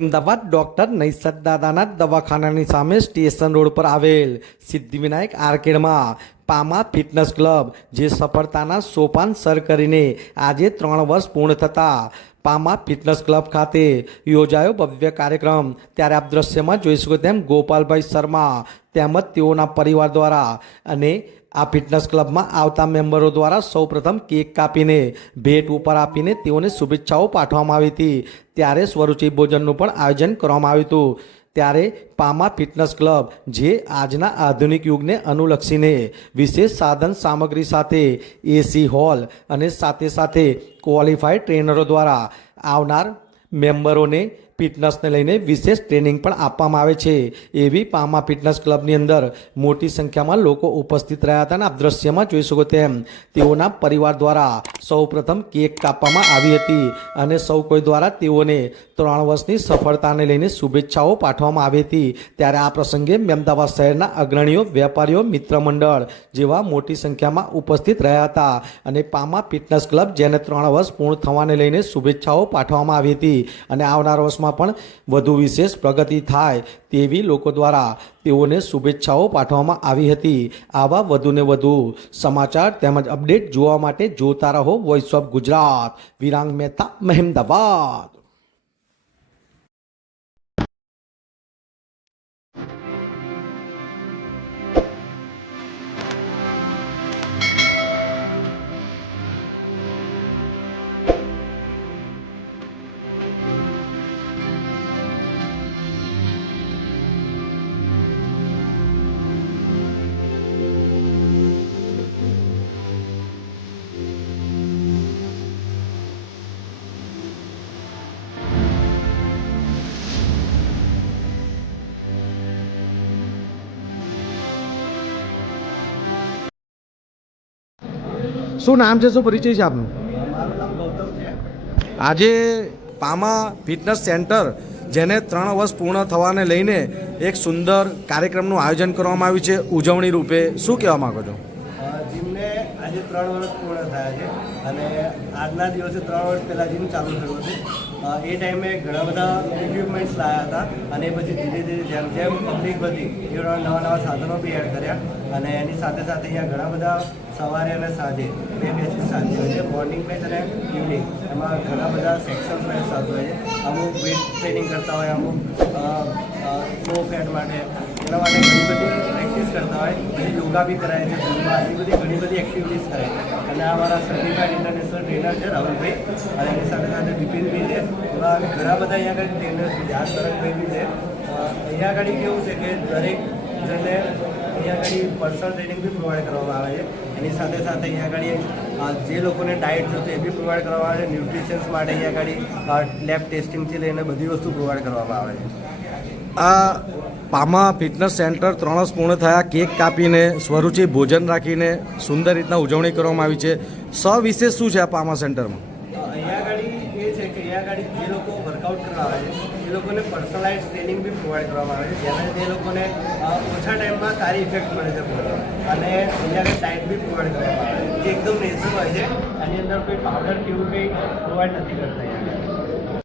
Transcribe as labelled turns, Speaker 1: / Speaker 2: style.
Speaker 1: Ahmedabad doctor નૈસદ દાદાના દવાખાનાની સામે station road પર આવેલ. સિદ્ધિવિનાયક આર્કેડમાં પામા ફિટનેસ ક્લબ, જે સફળતાના સોપાન સર કરીને આજે ત્રણ વર્ષ પૂર્ણ થતા પામા ફિટનેસ ક્લબ ખાતે યોજાયો ભવ્ય કાર્યક્રમ. ત્યારે આપ દ્રશ્યમાં જોઈ શકો તેમ ગોપાલભાઈ શર્મા તેમજ તેઓના પરિવાર દ્વારા અને આ ફિટનેસ ક્લબમાં આવતા મેમ્બરો દ્વારા સૌપ્રથમ કેક કાપીને, ભેટ ઉપર આપીને તેઓને શુભેચ્છાઓ પાઠવવામાં આવી હતી. ત્યારે સ્વરૂચિ ભોજનનું પણ આયોજન કરવામાં આવ્યું હતું. ત્યારે પામા ફિટનેસ ક્લબ જે આજના આધુનિક યુગને અનુલક્ષીને વિશેષ સાધન સામગ્રી સાથે એસી હોલ અને સાથે સાથે ક્વોલિફાઈડ ટ્રેનરો દ્વારા આવનાર મેમ્બરોને ફિટનેસને લઈને વિશેષ ટ્રેનિંગ પણ આપવામાં આવે છે. એવી પામા ફિટનેસ ક્લબની અંદર મોટી સંખ્યામાં લોકો ઉપસ્થિત રહ્યા હતા અને આપ દ્રશ્યમાં જોઈ શકો તેમ તેઓના પરિવાર દ્વારા સૌપ્રથમ કેક કાપવામાં આવી હતી અને સૌ કોઈ દ્વારા તેઓને ત્રણ વર્ષની સફળતાને લઈને શુભેચ્છાઓ પાઠવવામાં આવી હતી. ત્યારે આ પ્રસંગે અમદાવાદ શહેરના અગ્રણીઓ, વેપારીઓ મિત્ર મંડળ જેવા મોટી સંખ્યામાં ઉપસ્થિત રહ્યા હતા અને પામા ફિટનેસ ક્લબ જેને ત્રણ વર્ષ પૂર્ણ થવાને લઈને શુભેચ્છાઓ પાઠવવામાં આવી હતી. અને આવનાર વર્ષમાં પણ વધુ વિશેષ પ્રગતિ થાય તેવી લોકો દ્વારા તેઓને શુભેચ્છાઓ પાઠવવામાં આવી હતી. આવા વધુને વધુ સમાચાર તેમજ અપડેટ જોવા માટે જોતા રહો વોઇસ ઓફ ગુજરાત વિરાંગ મહેતા, મહેમદાવાદ. શું નામ છે? શું પરિચય છે આપનું? આજે પામા ફિટનેસ સેન્ટર, જેને ત્રણ વર્ષ પૂર્ણ થવાને લઈને એક સુંદર કાર્યક્રમનું આયોજન કરવામાં આવ્યું છે ઉજવણી રૂપે. શું કહેવા માંગો છો?
Speaker 2: ત્રણ વર્ષ પૂર્ણ થયા છે અને આજના દિવસે ત્રણ વર્ષ પહેલાં જીમ ચાલુ થયું હતું. એ ટાઈમે ઘણા બધા ઇક્વિપમેન્ટ્સ લાવ્યા હતા અને પછી ધીરે ધીરે જેમ જેમ પબ્લિક વધી, એ નવા નવા સાધનો બી એડ કર્યા અને એની સાથે સાથે અહીંયા ઘણા બધા સવારે અને સાંજે બે બેચીસ સાંજે હોય છે મોર્નિંગ બેચ અને ઇવનિંગ એમાં ઘણા બધા સેક્શન્સ બેચ થતું હોય છે. અમુક વેટ ટ્રેનિંગ કરતા હોય, અમુક લો ફેટ માટે. એના માટે ઘણી બધી પ્રેક્ટિસ કરતા હોય, પછી યોગા બી કરાય છે ઝુમ્બા એ બધી ઘણી બધી એક્ટિવિટીઝ કરાય છે. અને આ મારા સર્ટિફાઈડ ઇન્ટરનેશનલ ટ્રેનર છે, રાહુલભાઈ. અને એની સાથે સાથે બિપિનભાઈ છે. એવા ઘણા બધા અહીંયા આગળ ટ્રેનર છે, આ તરફભાઈ બી છે. અહીંયા આગળ કેવું છે કે દરેક જણને અહીંયા આગળ પર્સનલ ટ્રેનિંગ બી પ્રોવાઈડ કરવામાં આવે છે. એની સાથે સાથે અહીંયા આગળ જે લોકોને ડાયટ જોતું એ બી પ્રોવાઈડ કરવામાં આવે છે. ન્યુટ્રિશન્સ માટે અહીંયા આગળ લેબ ટેસ્ટિંગથી લઈને બધી વસ્તુ પ્રોવાઈડ કરવામાં આવે છે.
Speaker 1: આ પામા ફિટનેસ સેન્ટર ત્રણ પૂર્ણ થયા. કેક કાપીને, સ્વરૂચિ ભોજન રાખીને સુંદર રીતના ઉજવણી કરવામાં આવી છે. સવિશેષ શું છે આ પામા સેન્ટરમાં?
Speaker 2: અહીંયા અહીંયા વર્કઆઉટ કરવામાં આવે છે ઓછા સારી ઇફેક્ટ મળે અને અહીંયા એકદમ